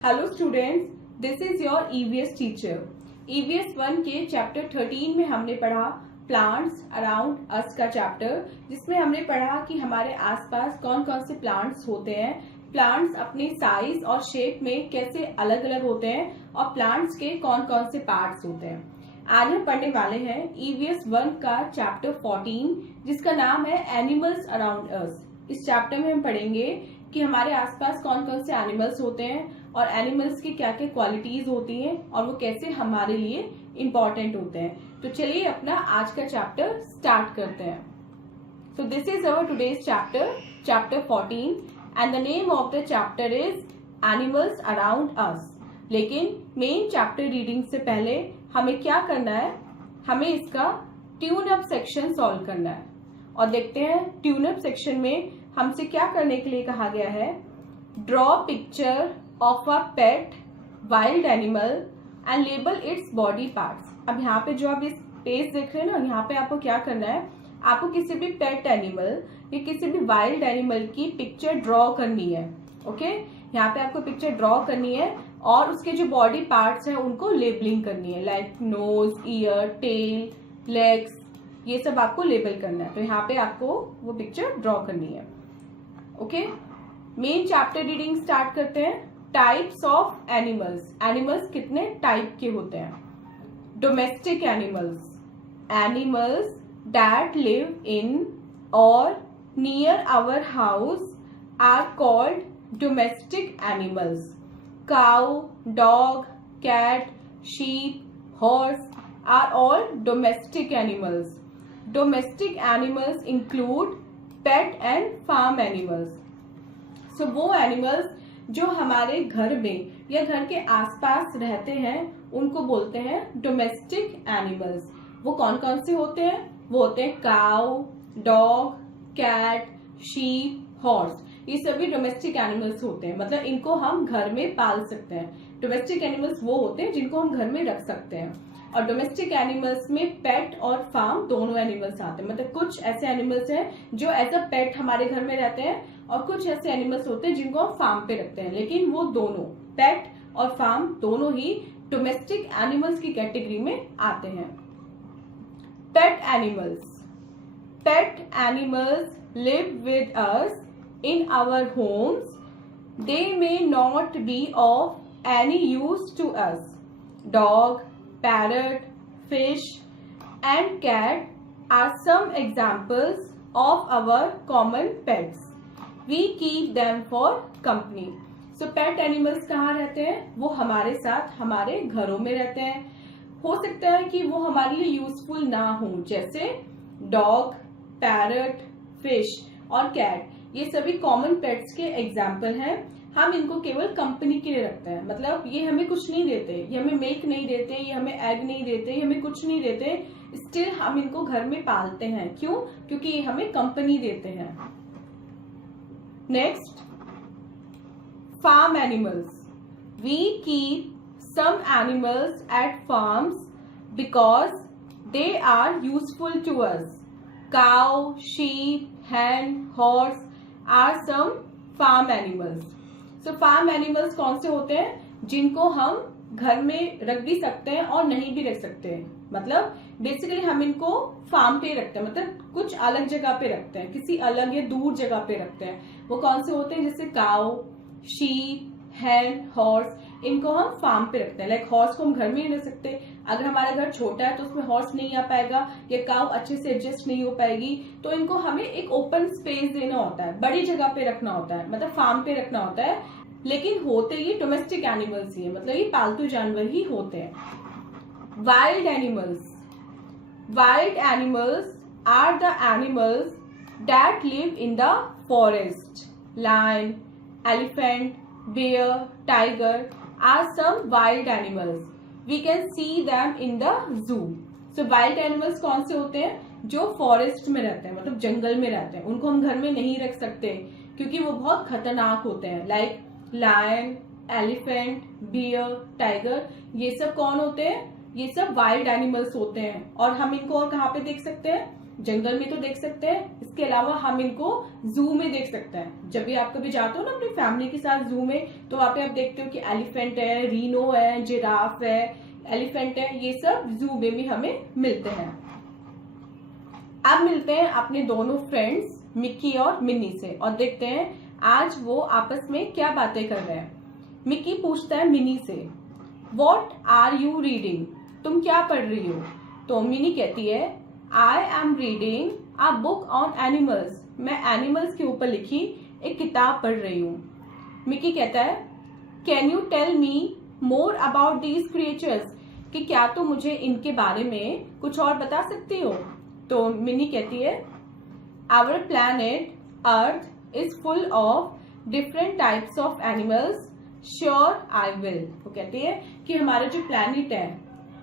Hello students, this is your EVS teacher. EVS 1 के chapter 13 में हमने पढ़ा प्लांट्स अराउंड अस का चैप्टर, जिसमें हमने पढ़ा कि हमारे आसपास कौन कौन से प्लांट्स होते हैं, प्लांट्स अपने साइज और शेप में कैसे अलग अलग होते हैं और प्लांट्स के कौन कौन से पार्ट्स होते हैं। आज हम पढ़ने वाले हैं ईवीएस 1 का चैप्टर 14, जिसका नाम है एनिमल्स अराउंड अस। इस चैप्टर में हम पढ़ेंगे कि हमारे आसपास कौन कौन से एनिमल्स होते हैं और एनिमल्स की क्या क्या क्वालिटीज होती हैं और वो कैसे हमारे लिए इम्पोर्टेंट होते हैं। तो चलिए अपना आज का चैप्टर स्टार्ट करते हैं। So this is our today's chapter, chapter 14, and the name of the chapter is animals around us. लेकिन मेन चैप्टर रीडिंग से पहले हमें क्या करना है, हमें इसका ट्यून अप सेक्शन सॉल्व करना है। और देखते हैं ट्यून अप सेक्शन में हमसे क्या करने के लिए कहा गया है। Draw picture of a pet wild animal and label its body parts. अब यहाँ पे जो आप इस पेज देख रहे हैं ना, यहाँ पे आपको क्या करना है, आपको किसी भी पेट एनिमल या किसी भी वाइल्ड एनिमल की पिक्चर ड्रॉ करनी है। ओके, यहाँ पे आपको पिक्चर ड्रॉ करनी है और उसके जो बॉडी पार्ट्स हैं उनको लेबलिंग करनी है, like nose, ear, tail, legs, ये सब आपको लेबल करना है। तो यहाँ पे आपको वो पिक्चर ड्रॉ करनी है। Okay, main chapter reading start करते हैं। Types of animals. एनिमल्स कितने टाइप के होते हैं। Domestic animals, animals that live in और near our house are called domestic animals. Cow, dog, cat, sheep, horse are all domestic animals. Domestic animals include pet and farm animals. So वो animals जो हमारे घर में या घर के आसपास रहते हैं उनको बोलते हैं डोमेस्टिक एनिमल्स। वो कौन कौन से होते हैं? वो होते हैं cow, dog, cat, sheep, horse. ये सभी डोमेस्टिक एनिमल्स होते हैं, मतलब इनको हम घर में पाल सकते हैं। डोमेस्टिक एनिमल्स वो होते हैं जिनको हम घर में रख सकते हैं। और डोमेस्टिक एनिमल्स में पेट और फार्म दोनों एनिमल्स आते हैं। मतलब कुछ ऐसे एनिमल्स हैं जो एज अ पेट हमारे घर में रहते हैं और कुछ ऐसे एनिमल्स होते हैं जिनको हम फार्म पे रखते हैं, लेकिन वो दोनों पेट और फार्म दोनों ही डोमेस्टिक एनिमल्स की कैटेगरी में आते हैं। Pet animals. Pet animals live with us in our homes. They may not be of any use to us. Dog, parrot, fish and cat are some examples of our common pets. We keep them for company. So pet animals कहाँ रहते हैं? वो हमारे साथ हमारे घरों में रहते हैं। हो सकता है कि वो हमारे लिए यूजफुल ना हो, जैसे डॉग, पैरट, फिश और कैट, ये सभी कॉमन पेट्स के एग्जाम्पल हैं। हम इनको केवल कंपनी के लिए रखते हैं, मतलब ये हमें कुछ नहीं देते, ये हमें मिल्क नहीं देते, ये हमें एग नहीं देते, ये हमें कुछ नहीं देते, स्टिल हम इनको घर में पालते हैं। क्यों? क्योंकि ये हमें कंपनी देते हैं। Next, farm animals. We keep some animals at farms because they are useful to us. Cow, sheep, hen, horse are some farm animals. So farm animals कौन से होते हैं? जिनको हम घर में रख भी सकते हैं और नहीं भी रख सकते हैं। मतलब बेसिकली हम इनको फार्म पे रखते हैं, मतलब कुछ अलग जगह पे रखते हैं, किसी अलग या दूर जगह पे रखते हैं। वो कौन से होते हैं? जैसे काउ, शीप, हैन, हॉर्स, इनको हम फार्म पे रखते हैं। लाइक हॉर्स को हम घर में नहीं रख सकते, अगर हमारा घर छोटा है तो उसमें हॉर्स नहीं आ पाएगा या काउ अच्छे से एडजस्ट नहीं हो पाएगी, तो इनको हमें एक ओपन स्पेस देना होता है, बड़ी जगह पे रखना होता है, मतलब फार्म पे रखना होता है। लेकिन होते ये डोमेस्टिक एनिमल्स ही है, मतलब ये पालतू जानवर ही होते हैं। Wild animals. Wild animals are the animals that live in the forest. Lion, elephant, bear, tiger are some wild animals. We can see them in the zoo. So wild animals कौन से होते हैं? जो फॉरेस्ट में रहते हैं, मतलब जंगल में रहते हैं। उनको हम घर में नहीं रख सकते क्योंकि वो बहुत खतरनाक होते हैं। Like lion, elephant, bear, tiger, ये सब कौन होते हैं? ये सब वाइल्ड एनिमल्स होते हैं। और हम इनको और कहाँ पे देख सकते हैं? जंगल में तो देख सकते हैं, इसके अलावा हम इनको जू में देख सकते हैं। जब भी आप कभी जाते हो ना अपनी फैमिली के साथ जू में, तो वहां पे आप देखते हो कि एलिफेंट है, रीनो है, जिराफ है, एलिफेंट है, ये सब जू में भी हमें मिलते हैं। अब मिलते हैं अपने दोनों फ्रेंड्स मिक्की और मिन्नी से और देखते हैं आज वो आपस में क्या बातें कर रहे हैं। मिक्की पूछता है मिनी से, वॉट आर यू रीडिंग? तुम क्या पढ़ रही हो? तो मिनी कहती है, I am reading a book on animals. मैं एनिमल्स के ऊपर लिखी एक किताब पढ़ रही हूँ। मिक्की कहता है, can you tell me more about these creatures? कि क्या तुम मुझे इनके बारे में कुछ और बता सकती हो? तो मिनी कहती है, our planet earth is full of different types of animals, sure I will. वो कहती है कि हमारा जो प्लैनेट है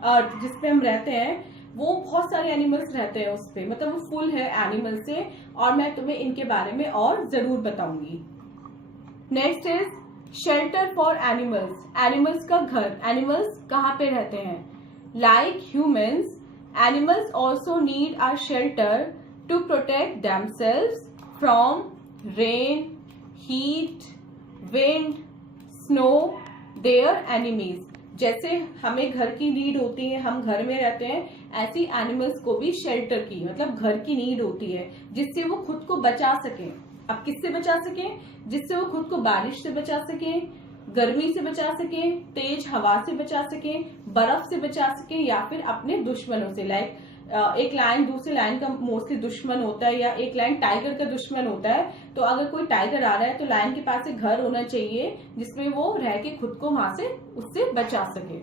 अर्थ जिसपे हम रहते हैं, वो बहुत सारे एनिमल्स रहते हैं उस पे, मतलब वो फुल है एनिमल से, और मैं तुम्हें इनके बारे में और जरूर बताऊंगी। Next is shelter for animals. Animals का घर, एनिमल्स कहाँ पे रहते हैं? Like humans, animals also need a shelter to protect themselves from rain, heat, wind, snow, their enemies. जैसे हमें घर की नीड होती है, हम घर में रहते हैं, ऐसी एनिमल्स को भी शेल्टर की मतलब घर की नीड होती है, जिससे वो खुद को बचा सके। अब किससे बचा सके? जिससे वो खुद को बारिश से बचा सके, गर्मी से बचा सके, तेज हवा से बचा सके, बर्फ से बचा सके, या फिर अपने दुश्मनों से। लाइक एक लायन दूसरे लायन का मोस्टली दुश्मन होता है, या एक लायन टाइगर का दुश्मन होता है। तो अगर कोई टाइगर आ रहा है तो लायन के पास एक घर होना चाहिए जिसमें वो रह के खुद को वहां से उससे बचा सके।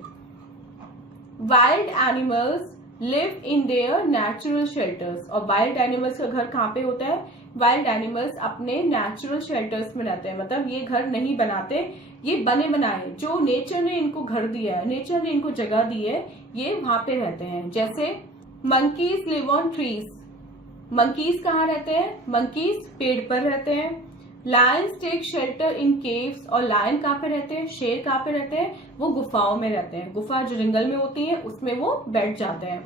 Wild animals live in their natural shelters. और वाइल्ड एनिमल्स का घर कहाँ पे होता है? वाइल्ड एनिमल्स अपने नेचुरल शेल्टर्स में रहते हैं, मतलब ये घर नहीं बनाते, ये बने बनाए जो नेचर ने इनको घर दिया है, नेचर ने इनको जगह दी है, ये वहां पे रहते हैं। जैसे monkeys live on trees. Monkeys कहाँ रहते हैं? मंकीज पेड़ पर रहते हैं। Lions take shelter in caves. और लायन कहाँ पे रहते हैं? शेर कहाँ पे रहते हैं? वो गुफाओं में रहते हैं। गुफा जो जंगल में होती है उसमें वो बैठ जाते हैं।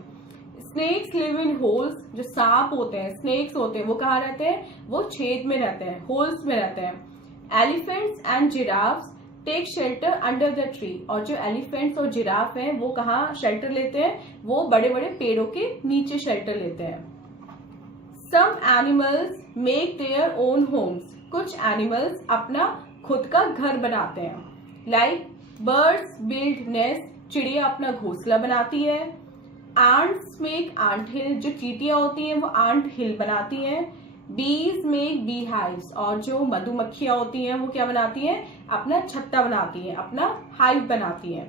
Snakes live in holes. जो सांप होते हैं, स्नेक्स होते हैं, वो कहाँ रहते हैं? वो छेद में रहते हैं, होल्स में रहते हैं। Elephants and giraffes take shelter under the tree. और जो एलिफेंट्स और जिराफ हैं वो कहाँ शेल्टर लेते हैं? वो बड़े बड़े पेड़ों के नीचे शेल्टर लेते हैं। Some animals make their own homes. कुछ एनिमल्स अपना खुद का घर बनाते हैं। Like birds build nest. चिड़िया अपना घोंसला बनाती है। Ants make ant hill. जो चींटियां होती हैं वो आंट हिल बनाती हैं। बीज मेक बी हाइव्स। और जो मधुमक्खियां होती हैं वो क्या बनाती हैं? अपना छत्ता बनाती हैं, अपना हाइव बनाती हैं।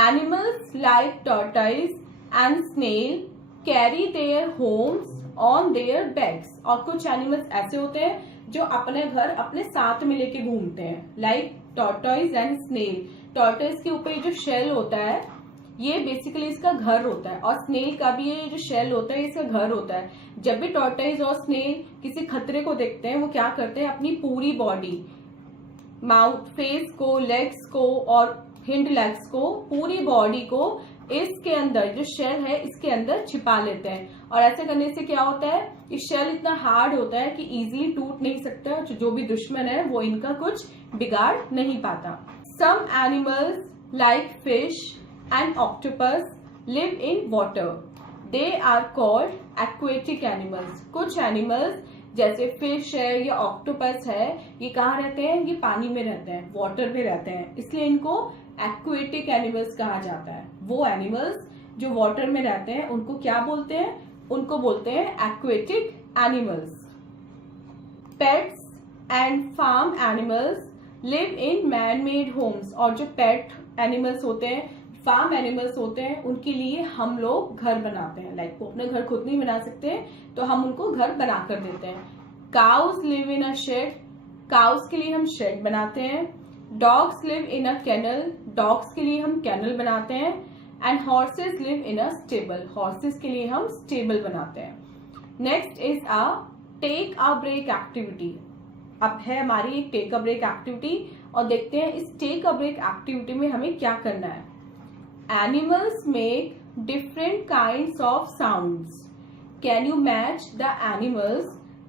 Animals like tortoise and snail carry their homes on their backs. और कुछ एनिमल्स ऐसे होते हैं जो अपने घर अपने साथ में लेके घूमते हैं। Like tortoise and snail. Tortoise के ऊपर जो शेल होता है ये बेसिकली इसका घर होता है, और स्नेल का भी ये जो शेल होता है इसका घर होता है। जब भी टॉर्टोइज और स्नेल किसी खतरे को देखते हैं वो क्या करते हैं? अपनी पूरी बॉडी, माउथ, फेस को, लेग्स को और हिंड लेग्स को, पूरी बॉडी को इसके अंदर जो शेल है इसके अंदर छिपा लेते हैं। और ऐसे करने से क्या होता है? ये शेल इतना हार्ड होता है कि इजीली टूट नहीं सकता, जो भी दुश्मन है वो इनका कुछ बिगाड़ नहीं पाता। Some animals like fish and octopus live in water. They are called aquatic animals. कुछ एनिमल्स जैसे फिश है या ऑक्टोपस है, ये कहाँ रहते हैं? ये पानी में रहते हैं, वाटर में रहते हैं, इसलिए इनको एक्वेटिक एनिमल्स कहा जाता है। वो एनिमल्स जो वाटर में रहते हैं उनको क्या बोलते हैं? उनको बोलते हैं aquatic animals. Pets and farm animals live in man made homes. और जो पेट एनिमल्स होते हैं, फार्म एनिमल्स होते हैं, उनके लिए हम लोग घर बनाते हैं। लाइक वो अपने घर खुद नहीं बना सकते तो हम उनको घर बना कर देते हैं। Cows live in a shed. Cows के लिए हम शेड बनाते हैं। Dogs live in a kennel. Dogs के लिए हम कैनल बनाते हैं। And horses live in a stable. Horses के लिए हम स्टेबल बनाते हैं। Next is a take a break activity. अब है हमारी एक टेक अ ब्रेक एक्टिविटी, और देखते हैं इस टेक अ ब्रेक एक्टिविटी में हमें क्या करना है। Animals make different kinds of sounds. Can you match the animals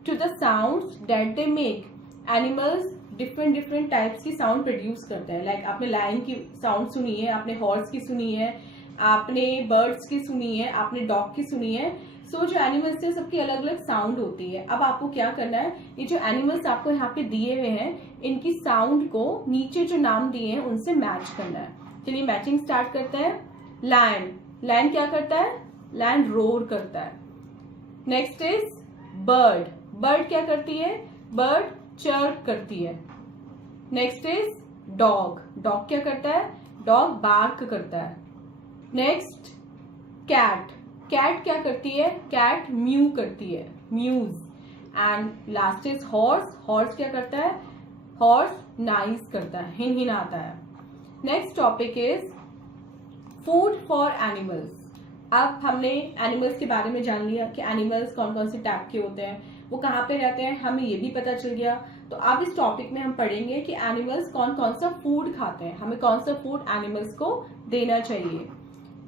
to the sounds that they make. Animals different types की साउंड प्रोड्यूस करते हैं। लाइक आपने लायन की साउंड सुनी है, आपने हॉर्स की सुनी है, आपने बर्ड्स की सुनी है, आपने डॉग की सुनी है। सो जो एनिमल्स है सबकी अलग अलग साउंड होती है। अब आपको क्या करना है, ये जो एनिमल्स आपको यहाँ पे दिए हुए हैं इनकी साउंड को नीचे जो नाम दिए हैं उनसे मैच करना है। चलिए मैचिंग स्टार्ट करते हैं। लायन, लायन क्या करता है, लायन रोर करता है। नेक्स्ट इज बर्ड, बर्ड क्या करती है, बर्ड चर्प करती है। नेक्स्ट इज डॉग, डॉग क्या करता है, डॉग बार्क करता है। नेक्स्ट कैट, कैट क्या करती है, कैट म्यू करती है, म्यूज। And last is horse, horse क्या करता है, हॉर्स नाइस करता है, हिनहिनाता है। Next topic is food for animals. अब हमने एनिमल्स के बारे में जान लिया कि एनिमल्स कौन कौन से टाइप के होते हैं, वो कहाँ पे रहते हैं, हमें ये भी पता चल गया। तो अब इस टॉपिक में हम पढ़ेंगे कि एनिमल्स कौन कौन सा फूड खाते हैं, हमें कौन सा फूड एनिमल्स को देना चाहिए।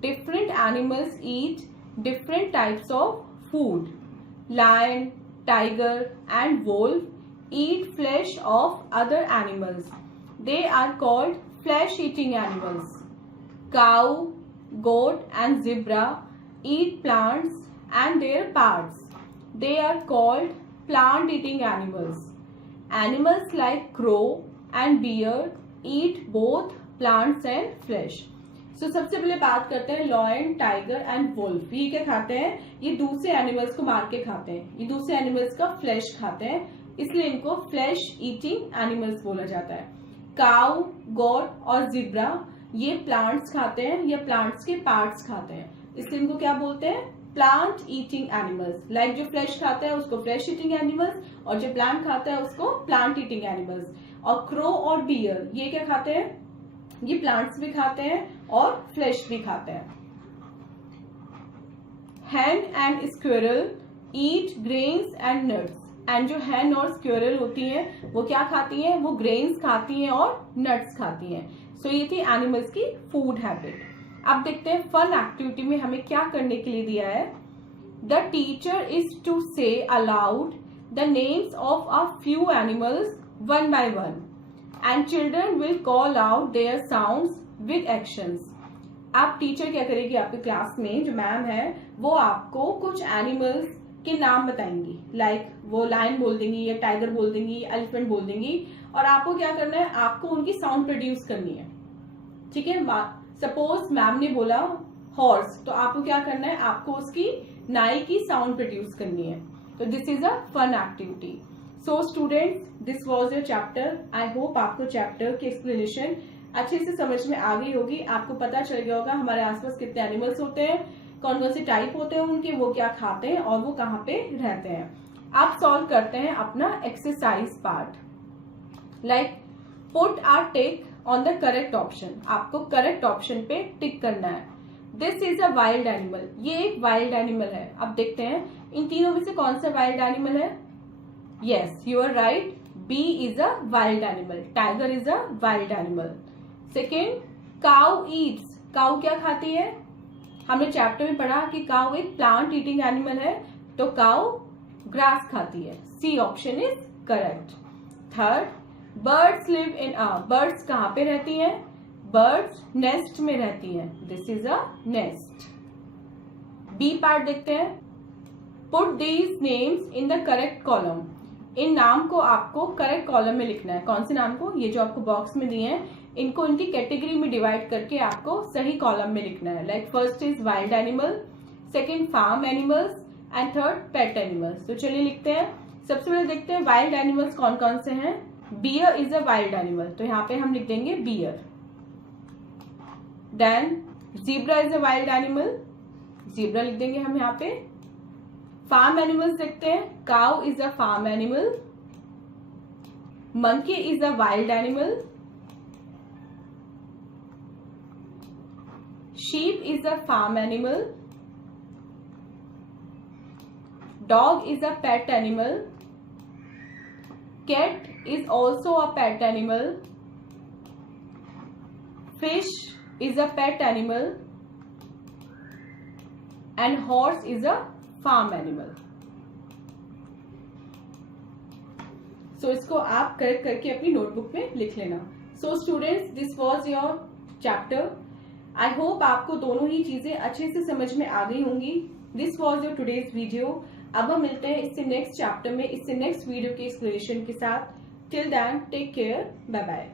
Different animals eat different types of food. Lion, tiger and wolf eat flesh of other animals, they are called flesh eating animals. Cow, goat and zebra eat plants and their parts, they are called plant eating animals. Animals like crow and bear eat both plants and flesh. So सबसे पहले बात करते हैं lion, tiger and wolf. ये क्या खाते हैं, ये दूसरे एनिमल्स को मार के खाते हैं, ये दूसरे एनिमल्स का फ्लैश खाते हैं, इसलिए इनको फ्लैश ईटिंग एनिमल्स बोला जाता है। काउ, गोट और जिब्रा ये प्लांट्स खाते हैं या प्लांट्स के पार्ट्स खाते हैं, इसलिए इनको क्या बोलते हैं, प्लांट ईटिंग एनिमल्स। लाइक जो फ्लैश खाता है उसको फ्लैश ईटिंग एनिमल्स और जो प्लांट खाता है उसको प्लांट ईटिंग एनिमल्स। और क्रो और बियर ये क्या खाते हैं, ये प्लांट्स भी खाते हैं और फ्लैश भी खाते हैं। हैन and squirrel eat grains and nuts. And जो हैन और स्क्विरल होती हैं वो क्या खाती हैं, वो ग्रेन्स खाती हैं और नट्स खाती हैं। सो ये थी एनिमल्स की फूड हैबिट। अब देखते हैं फन एक्टिविटी में हमें क्या करने के लिए दिया है। The teacher is to say aloud the names of a few animals one by one and children will call out their sounds with actions. अब टीचर क्या करेगी, आपके क्लास में जो मैम है वो आपको कुछ एनिमल्स के नाम बताएंगी। लाइक वो लायन बोल देंगी या टाइगर बोल देंगी, एलिफेंट बोल देंगी, और आपको क्या करना है, आपको उनकी साउंड प्रोड्यूस करनी है। ठीक है, सपोज मैम ने बोला हॉर्स, तो आपको क्या करना है, आपको उसकी नाई की साउंड प्रोड्यूस करनी है। तो this is a fun activity. So students, this was your chapter. I hope आपको चैप्टर की एक्सप्लेनेशन अच्छे से समझ में आ गई होगी, आपको पता चल गया होगा हमारे आसपास कितने एनिमल्स होते हैं, कौन कौन से टाइप होते हैं उनके, वो क्या खाते हैं और वो कहाँ पे रहते हैं। आप सॉल्व करते हैं अपना exercise part. Like put a tick on the correct option, आपको करेक्ट ऑप्शन पे टिक करना है। This is a wild animal, ये एक वाइल्ड एनिमल है। अब देखते हैं इन तीनों में से कौन सा वाइल्ड एनिमल है। Yes, you are right, B is a wild animal, tiger is a wild animal. Second, cow eats, cow क्या खाती है, हमने चैप्टर में पढ़ा कि काउ एक प्लांट ईटिंग एनिमल है, तो काउ ग्रास खाती है। C option is correct. Third, birds live in a, birds कहाँ पे रहती हैं, बर्ड्स नेस्ट में रहती हैं, this is a nest. B part देखते हैं। Put these names in the correct column, इन नाम को आपको करेक्ट कॉलम में लिखना है। कौन से नाम को, ये जो आपको बॉक्स में दिए हैं इनको इनकी कैटेगरी में डिवाइड करके आपको सही कॉलम में लिखना है। Like first is wild animal, second farm animals and third pet animals. तो चलिए लिखते हैं। सबसे पहले देखते हैं वाइल्ड एनिमल्स कौन कौन से हैं। Bear is a wild animal, तो यहाँ पे हम लिख देंगे bear. Then zebra is a wild animal, zebra लिख देंगे हम यहाँ पे। फार्म एनिमल्स देखते हैं। Cow is a farm animal, monkey is a wild animal, sheep is a farm animal, dog is a pet animal, cat is also a pet animal, fish is a pet animal, and horse is a farm animal. So इसको आप correct करके अपनी notebook में लिख लेना। So students, this was your chapter. I hope आपको दोनों ही चीजें अच्छे से समझ में आ गई होंगी। This was your today's video. अब हम मिलते हैं इससे नेक्स्ट चैप्टर में, इससे नेक्स्ट वीडियो के एक्सप्लेनेशन के साथ। Till then take care, bye bye.